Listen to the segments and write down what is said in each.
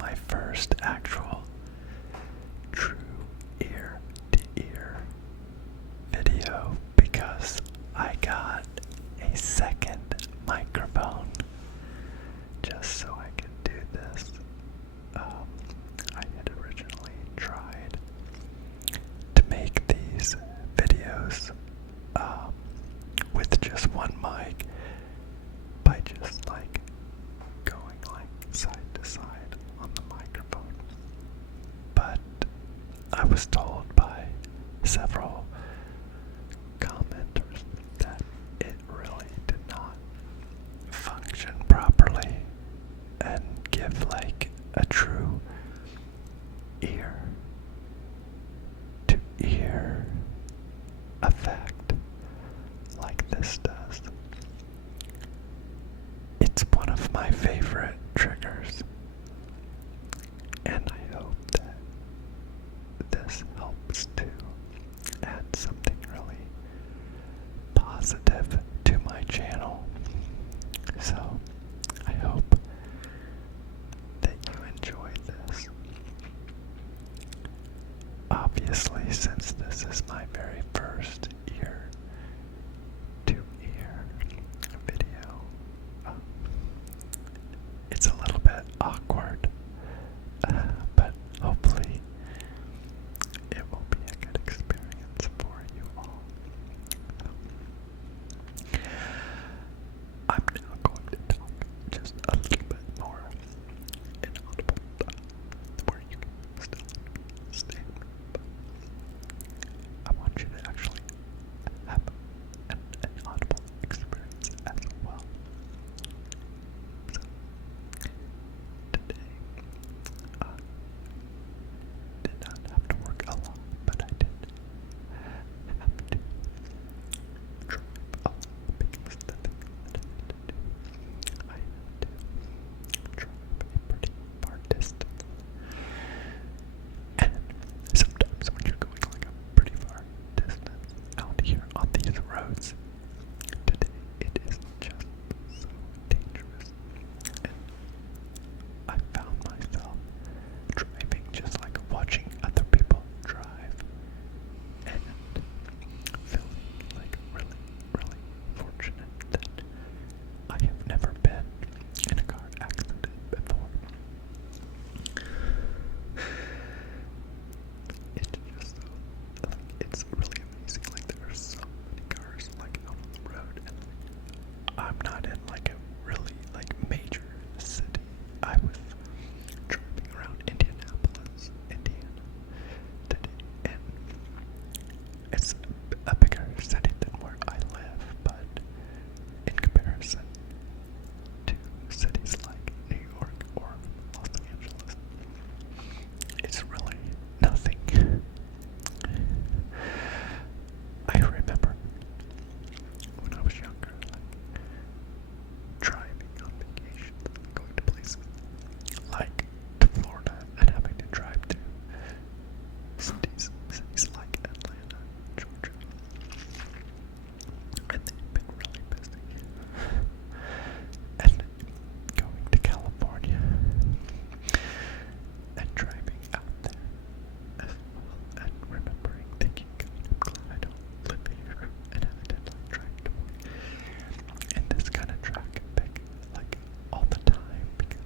my first actual true ear-to-ear video because I got a second microphone just so I could do this. I had originally tried to make these videos with just one mic by just like going like side to side on the microphone. But I was told by several commenters that it really did not function properly and give like a true ear to ear effect like this does. It's one of my favorite triggers, and I hope that this helps to add something really positive to my channel. So I hope that you enjoyed this. Obviously, since this is my very first ear-to-ear video, it's a little bit awkward, but hopefully it will be a good experience for you all. I'm now going to talk just a little bit more inaudible, where you can still understand. I want you to actually have an audible experience as well. So, today, I did not have to work a lot, but I did have to drive a lot because the thing that I had to do, I had to drive a pretty far distance. And sometimes when you're going like a pretty far distance out here on these roads, today it is just so dangerous. And I found myself driving just like watching other people drive and feeling like really, really fortunate that I have never been in a car accident before. It's just so, like, it's really amazing. Like, there are so many cars like out on the road, and I'm not in like a really like major city. I was driving around Indianapolis, Indiana today, and it's a bigger city than where I live, but in comparison to cities like New York or Los Angeles, it's really nothing. I remember when I was younger, like driving on vacation, going to places like to Florida and having to drive to cities like Atlanta, Georgia, and they've been really busy. And going to California and driving out there as well, and remembering thinking, I'm glad I don't live here and having to like drive to work in this kind of traffic like all the time, because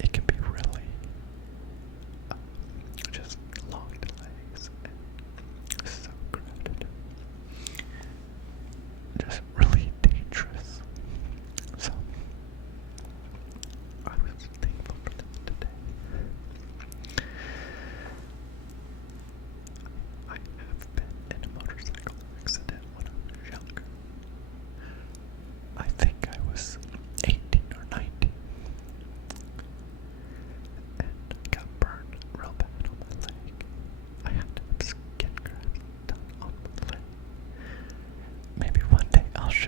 it can be really just long delays and so crowded, just really dangerous. So I was thankful for this today. I have been in a motorcycle accident when I was younger. I think I was 18 or 19, and got burned real bad on my leg. I had to have skin grafts done on my leg. Maybe one day I'll show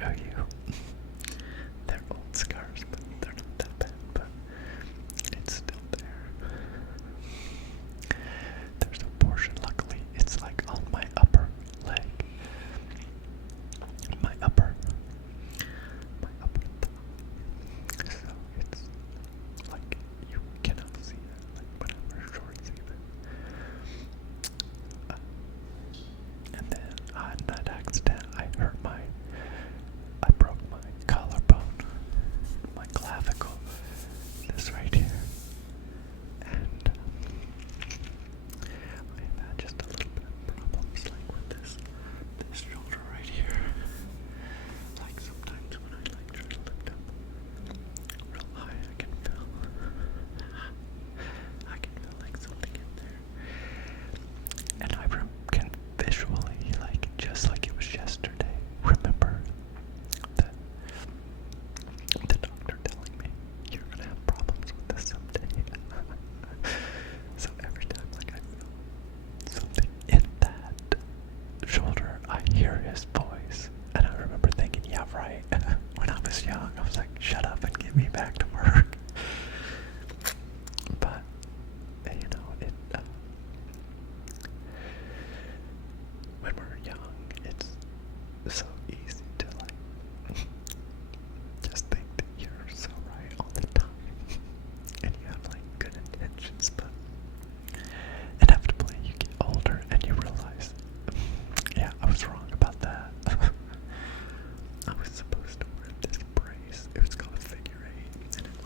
day. When I was young, I was like, shut up and get me back to work. But, you know, when we're young, it's so easy to like just think that you're so right all the time, and you have like good intentions, but inevitably you get older and you realize, yeah, I was wrong about that. I was supposed to wear this brace. It was called a figure eight, and it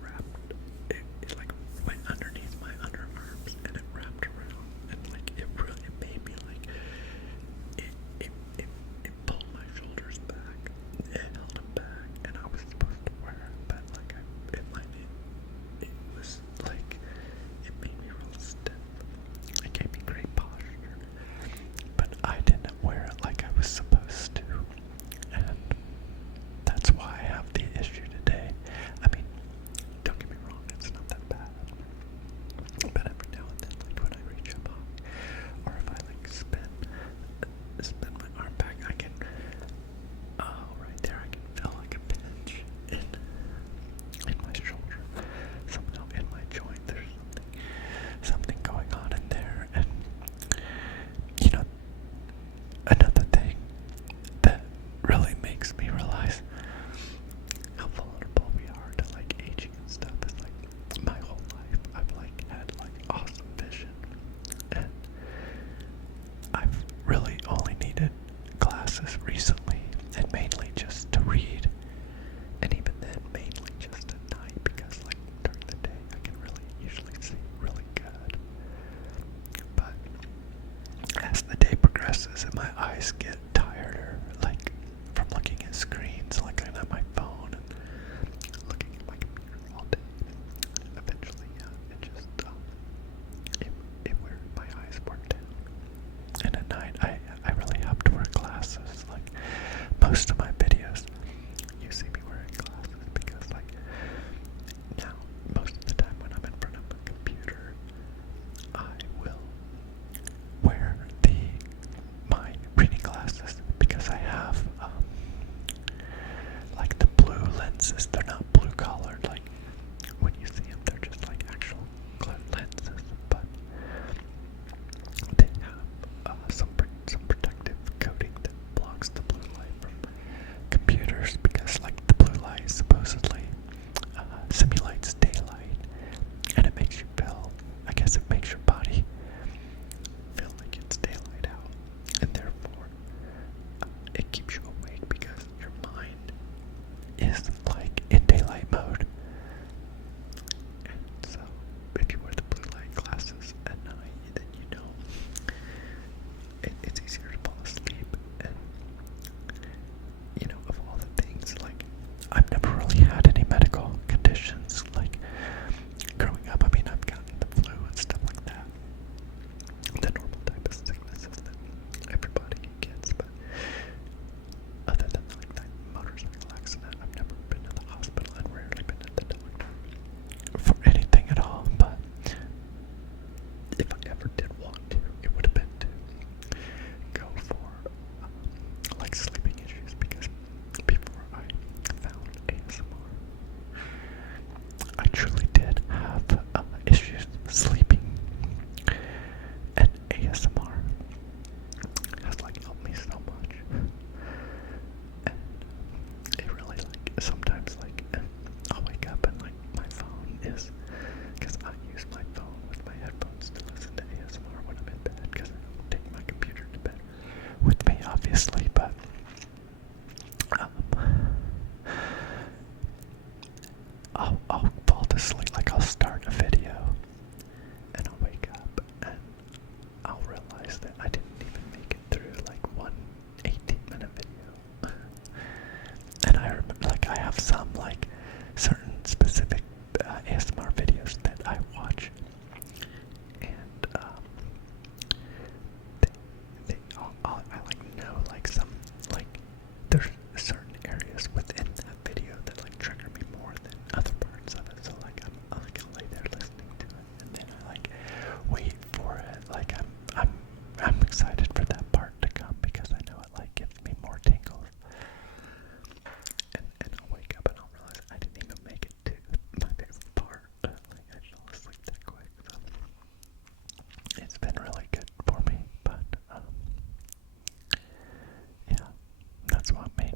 wrapped, it like went underneath my underarms, and it wrapped around, and like it really made me like it pulled my shoulders back, it held them back, and I was supposed to wear it, but like it was like it made me real stiff. It gave me great posture, but I didn't wear it like I was supposed to, and that's why I have the issue today. I mean, don't get me wrong, it's not that bad, but every now and then, like when I reach up high, or if I like spin my arm back, I can, oh, right there, I can feel like a pinch in my shoulder, somehow in my joint. There's something going on in there, and you know, another thing that really makes me realize how vulnerable we are to like aging and stuff is like my whole life I've like had like awesome vision, and I've really only needed glasses recently, and mainly just to read, and even then mainly just at night, because like during the day I can really usually see really good, but as the day progresses and my eyes get tireder, like from looking at screens, looking at my phone, and looking at my computer all day, eventually, it just, it wears my eyes more down. And at night, I really have to wear glasses. Like, most of my videos, you see me wearing glasses because, like, now, most of the time when I'm in front of a computer, I will wear my reading glasses because I have, like the blue lenses. They're not blue collared, like when you see them, they're just like actual lenses, but they have some protective coating that blocks the blue light from computers, because like the blue light supposedly simulates daylight, and it makes you feel, I guess it makes your body feel like it's daylight out, and therefore it keeps you awake because your mind is like in daylight that's what made